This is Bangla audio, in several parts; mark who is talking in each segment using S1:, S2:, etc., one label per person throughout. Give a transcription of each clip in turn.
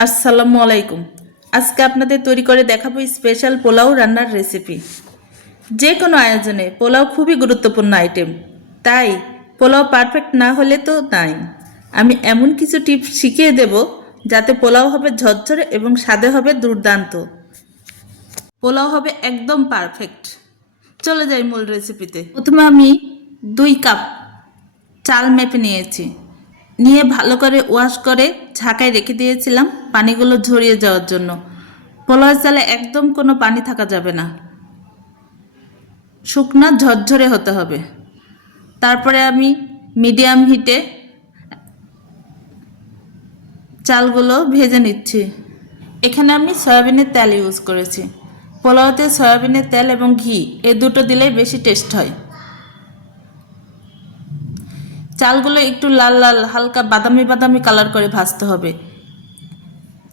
S1: আসসালামু আলাইকুম। আজকে আপনাদের তৈরি করে দেখাবো স্পেশাল পোলাও রান্নার রেসিপি। যে কোনো আয়োজনে পোলাও খুবই গুরুত্বপূর্ণ আইটেম। তাই পোলাও পারফেক্ট না হলে তো নাই। আমি এমন কিছু টিপস শিখিয়ে দেব যাতে পোলাও হবে ঝরঝরে এবং স্বাদে হবে দুর্দান্ত। পোলাও হবে একদম পারফেক্ট। চলে যাই মূল রেসিপিতে। প্রথমে আমি দুই কাপ চাল মেপে নিয়েছি। নিয়ে ভালো করে ওয়াশ করে ঝাঁকায় রেখে দিয়েছিলাম পানিগুলো ঝরিয়ে যাওয়ার জন্য। পোলাও চালে একদম কোনো পানি থাকা যাবে না। শুকনা ঝরঝরে হতে হবে। তারপরে আমি মিডিয়াম হিটে চালগুলো ভেজে নিচ্ছি। এখানে আমি সয়াবিনের তেল ইউজ করেছি। পোলাওতে সয়াবিনের তেল এবং ঘি, এ দুটো দিলেই বেশি টেস্ট হয়। চালগুলো একটু লাল লাল, হালকা বাদামি বাদামি কালার করে ভাজতে হবে।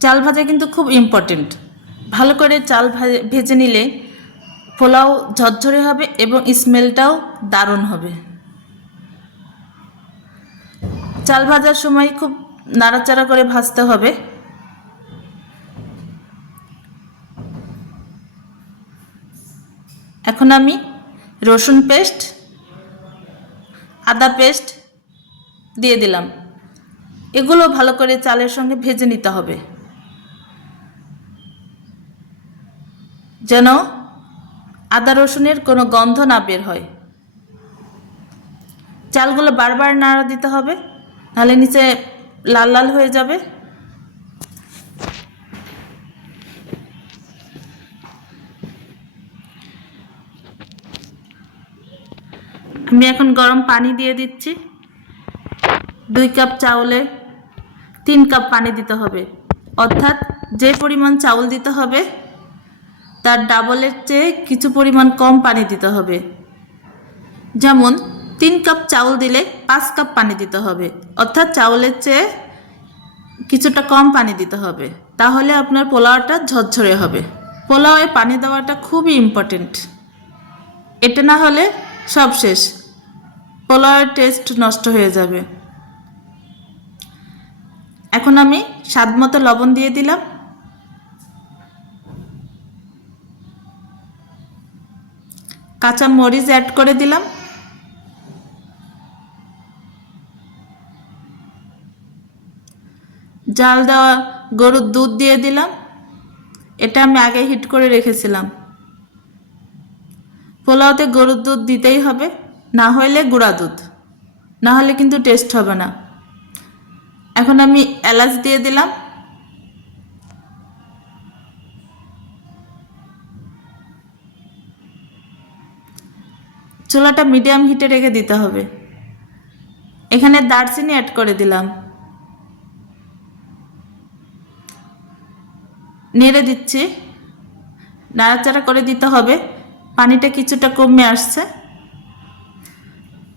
S1: চাল ভাজা কিন্তু খুব ইম্পর্টেন্ট ভালো করে চাল ভেজে নিলে পোলাও ঝরঝরে হবে এবং স্মেলটাও দারুণ হবে। চাল ভাজার সময় খুব নাড়াচাড়া করে ভাজতে হবে। এখন আমি রসুন পেস্ট, আদা পেস্ট দিয়ে দিলাম। এগুলো ভালো করে চালের সঙ্গে ভেজে নিতে হবে। যেন আদা রসুনের কোনো গন্ধ না বের হয়। চালগুলো বারবার নাড়া দিতে হবে, নাহলে নিচে লাল লাল হয়ে যাবে। আমি এখন গরম পানি দিয়ে দিচ্ছি। দুই কাপ চাউলে তিন কাপ পানি দিতে হবে। অর্থাৎ যে পরিমাণ চাউল দিতে হবে, তার ডাবলের চেয়ে কিছু পরিমাণ কম পানি দিতে হবে। যেমন, তিন কাপ চাউল দিলে পাঁচ কাপ পানি দিতে হবে। অর্থাৎ চাউলের চেয়ে কিছুটা কম পানি দিতে হবে। তাহলে আপনার পোলাওটা ঝরঝরে হবে। পোলাওয়ে পানি দেওয়াটা খুবই ইম্পর্টেন্ট এটা না হলে সব শেষ। পোলাওয়ের টেস্ট নষ্ট হয়ে যাবে। এখন আমি স্বাদ মতো লবণ দিয়ে দিলাম। কাঁচা মরিচ অ্যাড করে দিলাম। জাল দেওয়া গরুর দুধ দিয়ে দিলাম। এটা আমি আগে হিট করে রেখেছিলাম। পোলাওতে গরুর দুধ দিতেই হবে, না হইলে গুঁড়া দুধ। না হলে কিন্তু টেস্ট হবে না। এখন আমি এলাচ দিয়ে দিলাম। চুলাটা মিডিয়াম হিটে রেখে দিতে হবে। এখানে দারচিনি অ্যাড করে দিলাম। নেড়ে দিচ্ছি। নাড়াচাড়া করে দিতে হবে। পানিটা কিছুটা কমে আসছে।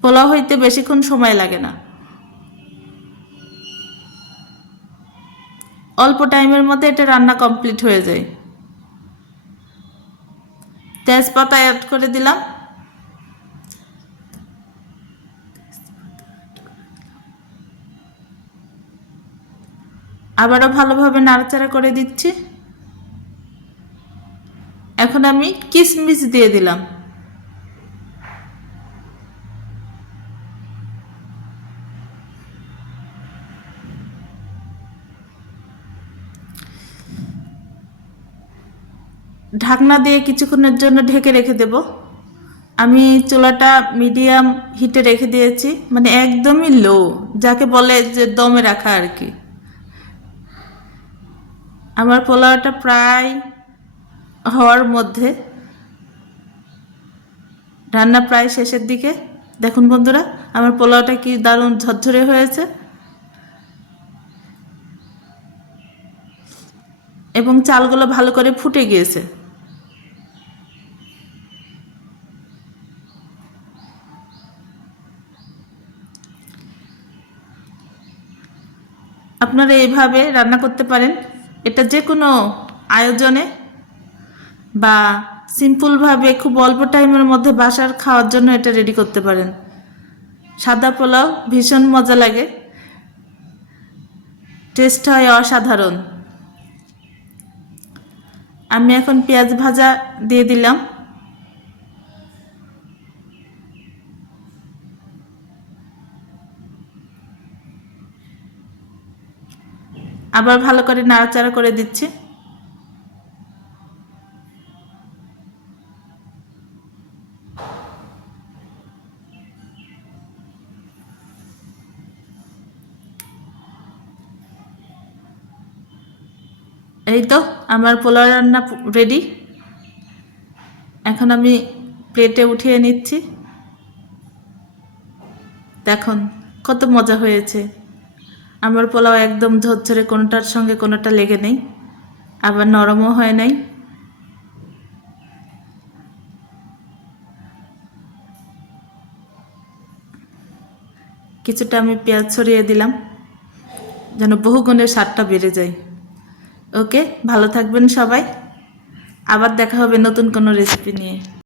S1: পোলাও হইতে বেশিক্ষণ সময় লাগে না। টাইমের মধ্যে এটা রান্না কমপ্লিট হয়ে যায়। তেজপাতা অ্যাড করে দিলাম। আবারও ভালোভাবে নাড়াচাড়া করে দিচ্ছি। এখন আমি কিশমিশ দিয়ে দিলাম। ঢাকনা দিয়ে কিছুক্ষণের জন্য ঢেকে রেখে দেব। আমি চুলাটা মিডিয়াম হিটে রেখে দিয়েছি মানে একদমই লো যাকে বলে যে দমে রাখা আর কি। আমার পোলাওটা প্রায় হওয়ার মধ্যে। রান্না প্রায় শেষের দিকে। দেখুন বন্ধুরা, আমার পোলাওটা কি দারুণ ঝরঝরে হয়েছে। এবং চালগুলো ভালো করে ফুটে গিয়েছে। আপনারা এইভাবে রান্না করতে পারেন। এটা যে কোনো আয়োজনে বা সিম্পলভাবে খুব অল্প টাইমের মধ্যে বাসার খাওয়ার জন্য এটা রেডি করতে পারেন। সাদা পোলাও ভীষণ মজা লাগে। টেস্ট হয় অসাধারণ। আমি এখন পেঁয়াজ ভাজা দিয়ে দিলাম। আবার ভালো করে নাড়াচাড়া করে দিচ্ছি। এই তো আমার পোলাও রান্না রেডি এখন আমি প্লেটে উঠিয়ে নিচ্ছি। দেখুন কত মজা হয়েছে। আমার পোলাও একদম ঝরঝরে, কোনোটার সঙ্গে কোনোটা লেগে নেই। আবার নরমও হয় নাই। কিছুটা আমি পেঁয়াজ ছড়িয়ে দিলাম, যেন বহুগুণের স্বাদটা বেড়ে যায়। ওকে, ভালো থাকবেন সবাই। আবার দেখা হবে নতুন কোনো রেসিপি নিয়ে।